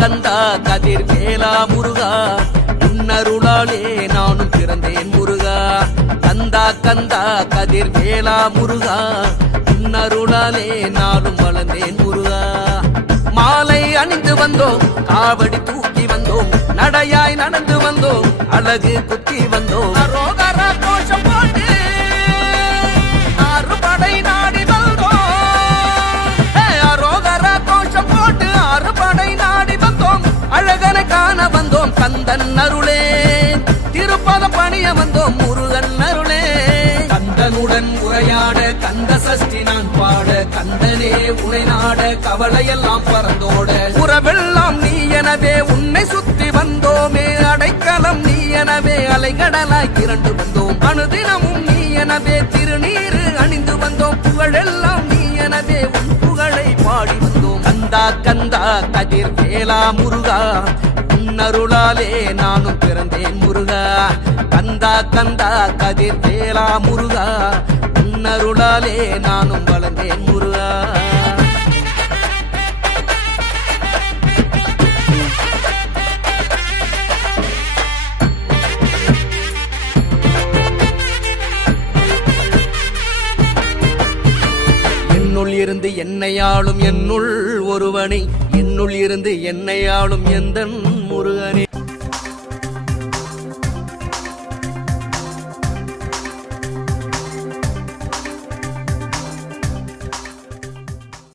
கந்தா கதிர் வேலா முருகா உன்னருளாலே நானும் பிறந்தேன் முருகா. கந்தா கந்தா கதிர் வேலா முருகா உன்னருளாலே நானும் வளர்ந்தேன் முருகா. மாலை அணிந்து வந்தோம், காவடி தூக்கி வந்தோம், நடையாய் நடந்து வந்தோம், அழகு குத்தி வந்தோம். அரோகர கோஷம் போட்டு ஆறுபடை நாடி வந்தோம். அரோகர கோஷம் போட்டு ஆறுபடை நாடி வந்தோம், அழகனை காண வந்தோம். கந்தன் அருளே திருப்பதம் பணிய வந்தோம் முருகன் அருளே. கந்தனுடன் உரையாட கந்த சஷ்டி நான் பாட, கந்தனே உனை நாட கவலையெல்லாம் பறந்தோட. உறவெல்லாம் நீ எனவே உன்னை சுத்தி வந்தோமே, அடைக்கலம் நீ எனவே அலைகடலாய் திரண்டு வந்தோம். அனுதினமும் நீ எனவே திருநீரு அணிந்து வந்தோம், புகழெல்லாம் நீ எனவே உன் புகழை பாடி வந்தோம். கந்தா கந்தா கதிர் வேலா முருகா உன்னருளாலே நானும் பிறந்தேன் முருகா. கந்தா கந்தா கதிர் வேலா முருகா உன்னருளாலே நானும் வளர்ந்தேன் முருகா. என்னுள் இருந்து என்னையாளும் என்னுள் ஒருவனை, என்னுள் இருந்து என்னையாளும் எந்தன் முருகனே.